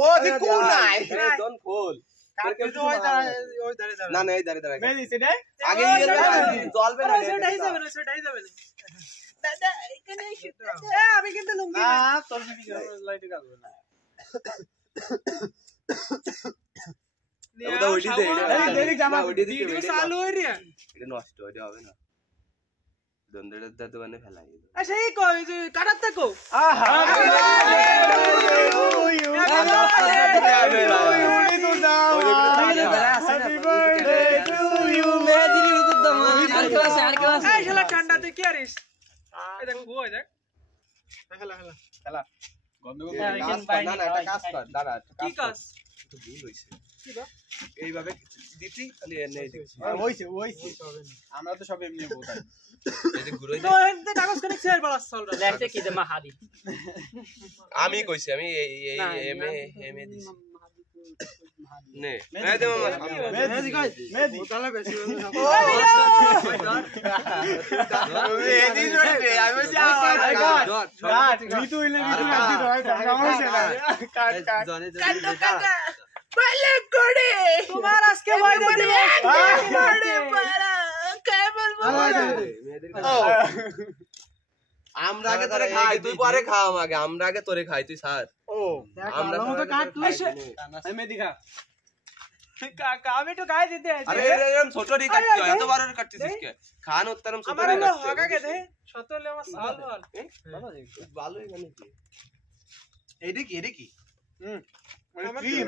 ও দেখো নাই ডন খোল না না এই দাঁড়ে দাঁড়ে আগে জ্বলবে না সেটাই যাবে না সেটাই যাবে না দাদা এখানে আমি কিন্তু লুঙ্গি না তোর লাইট জ্বলবে না ওটা ওডি দে এই জামা ভিডিও চালু হই রে এটা নষ্ট হয়ে হবে না দন্দড়ে দাদু মানে ফেলাই আচ্ছা এই কই যে কাটাত থাকো আহা হ্যাপি বার্থডে টু ইউ মেদিরি রুদম আর ক্লাস এই শালা ঠান্ডাতে কি আরিস এই দেখ ওই দেখ খেলা খেলা খেলা গন্ধ গন্ধ না না এটা কাজ কর দাঁড়া কি কাজ তো ভুল হইছে কি বা এইভাবে দিতি খালি এনে দিছি হইছে হইছে আমরা তো সব এমনি বলতাম এই যে ঘুরে তো এতে কাগজ কানেক শেয়ার বাড়া চল লেটে কি দে মাহাদি আমি কইছি আমি এই এম এ দিছি নে মেদি মামা মেদি কই মেদি তাহলে বেশি মেদি জোরে আমি বলছি কাট মিতু ইলে মিতু কাট দি হয় কাট কাট জনে জনে মালিক করে তোমার আজকে ভয় দে দিব বাড়ি পারা কেবল আমরা আগে তোরে খাই তুই পরে খা আমাকে আমরা আগে তোরে খাই তুই স্যার ও আমরা তো কাট লইছে আমি দেখা কাকা আমি তো গায় দিতে আছে আরে এরকম ছোট রি কাটতে হয় এত বড় কাটতেছিস কে খান উত্তরম ছোট রি কাটতে আমার হাগা কে দে ছোট লে আমার সাল বল বাবা ভালো এখানে কি এটা কি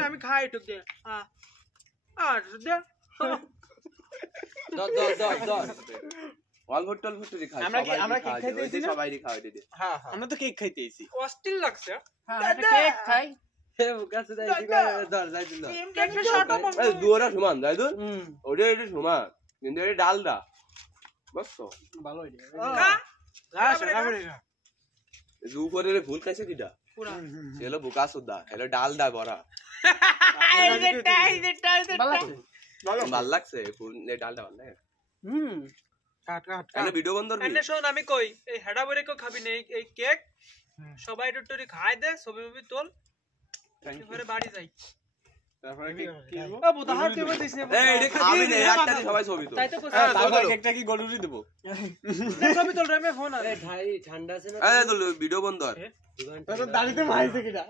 আমি খাই টুক দে হ্যাঁ আর দে দর অল্প টল খাই আমরা কেক খাইতে এসেছি না সবাই খাওয়াই দিতে হ্যাঁ আমরা তো কেক খাইতে এসেছি অস্থির লাগছে হ্যাঁ কেক খাই কাছে যাই দর যাই দিল কেকটা শর্ট এই দুয়ারা সমান যাই দূর ওটা এটা সমান কিন্তু এটা ডালডা বস ভালো হইছে যা সেটা করে দু করে ভুল খাইছে কিডা পুরা এলো বুকা সুদা এলো ডালডা বড়া এই যেটা ভাল লাগছে ফুল ডালডা ভাল লাগে কাট কাট এনে ভিডিও বন্ধ করবি এনে শোন আমি কই এই হেডা বরে কো খাবি না এই কেক সবাই টুটুরি খাই দে ছবি ছবি তোল এবারে বাড়ি যাই তারপরে কি ও বুদা হাত দেব দিছ এই এটা খাবি না একটা সবাই ছবি তোল তাই তো তারপর কেকটা কি গলুরি দেব ছবি তোল রে মে ফোন আরে ভাই ঠান্ডা আছে না এই তো ভিডিও বন্ধ কর তোর দাড়িতে মাইছে কিডা